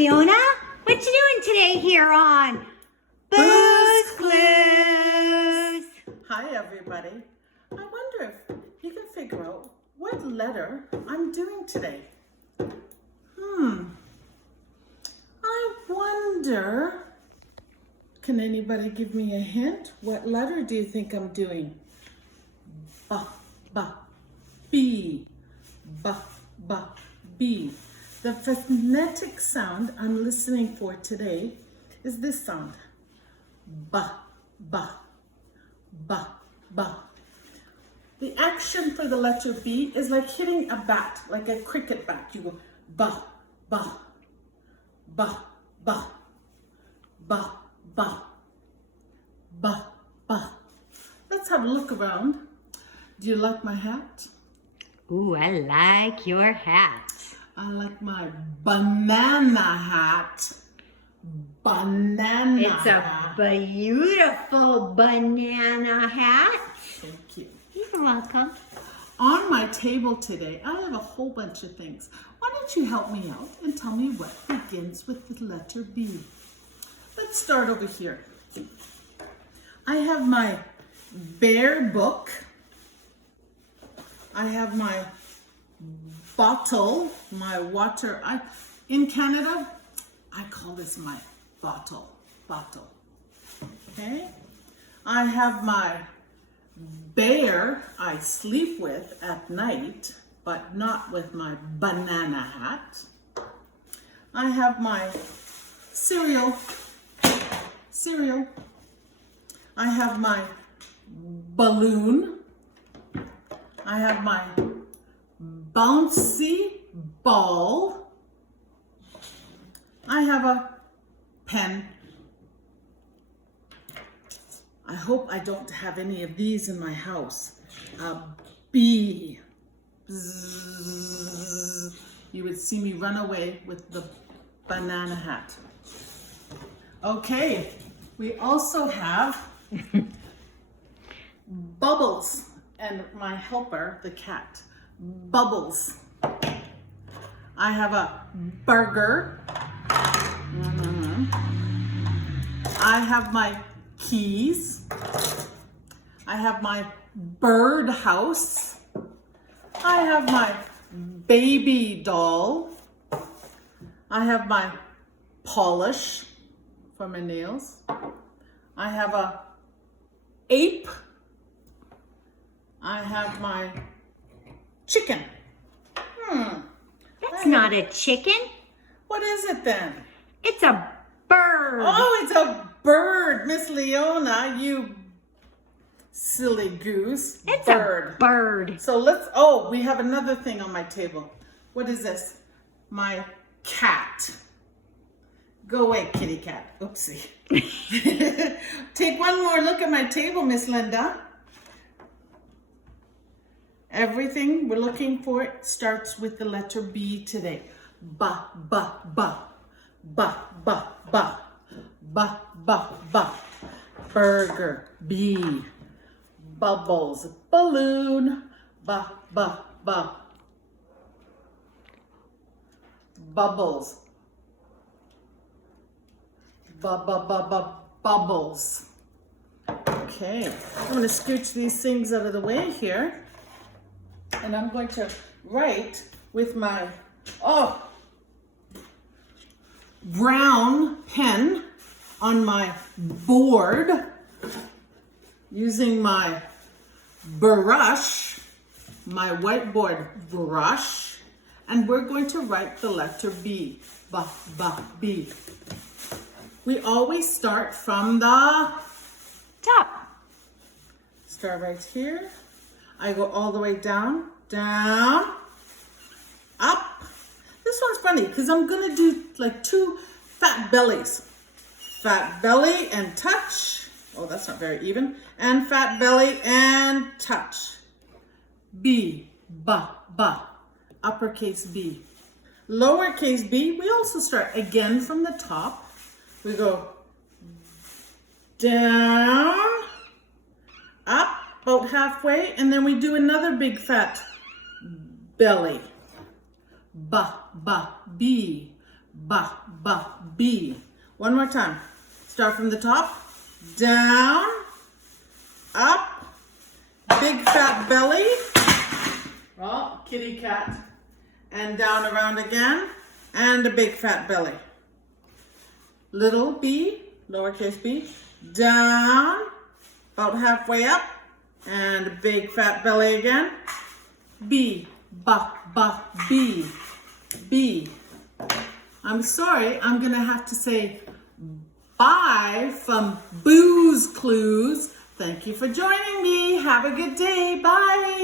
Leona. What you doing today here on Booze Clues? Hi everybody. I wonder if you can figure out what letter I'm doing today. I wonder, can anybody give me a hint? What letter do you think I'm doing? Ba, ba, B. Ba, ba, B. The phonetic sound I'm listening for today is this sound. Ba, ba, ba, ba. The action for the letter B is like hitting a bat, like a cricket bat. You go ba, ba, ba, ba, ba, ba, ba, ba. Let's have a look around. Do you like my hat? Ooh, I like your hat. I like my banana hat. Banana It's a hat. beautiful banana hat. Thank you. You're welcome. On my table today, I have a whole bunch of things. Why don't you help me out and tell me what begins with the letter B? Let's start over here. I have my bear book. I have my bottle, my water. In Canada, I call this my bottle. Okay? I have my bear I sleep with at night, but not with my banana hat. I have my cereal. I have my balloon. I have my bouncy ball. I have a pen. I hope I don't have any of these in my house. A bee. Bzzz. You would see me run away with the banana hat. Okay, we also have Bubbles and my helper, the cat. Bubbles. I have a burger. I have my keys. I have my bird house. I have my baby doll. I have my polish for my nails. I have a ape. I have my chicken. That's not a chicken. What is it then? It's a bird. Oh, it's a bird, Miss Leona, you silly goose. It's bird. a bird. So we have another thing on my table. What is this? My cat. Go away, kitty cat. Oopsie. Take one more look at my table, Miss Linda. Everything we're looking for starts with the letter B today. Ba, ba, ba. Ba, ba, ba. Ba, ba, ba. Burger. B. Bubbles. Balloon. Ba, ba, ba. Bubbles. Ba, ba, ba, ba. Bubbles. Okay. I'm going to scooch these things out of the way here. And I'm going to write with my, brown pen on my board using my brush, my whiteboard brush, and we're going to write the letter B. Ba, ba, B. We always start from the Top. Start right here. I go all the way down, down, up. This one's funny because I'm gonna do like two fat bellies. Fat belly and touch. Oh, that's not very even. And fat belly and touch. B, ba, ba. Uppercase B. Lowercase b, we also start again from the top. We go down, up, about halfway, and then we do another big fat belly. Ba, ba, B. B. One more time. Start from the top, down, up, big fat belly, well, kitty cat, and down around again, and a big fat belly. Little b, lowercase b, down, about halfway up, and a big fat belly again. B, B, B. I'm sorry, I'm gonna have to say bye from Booze Clues. Thank you for joining me. Have a good day. Bye.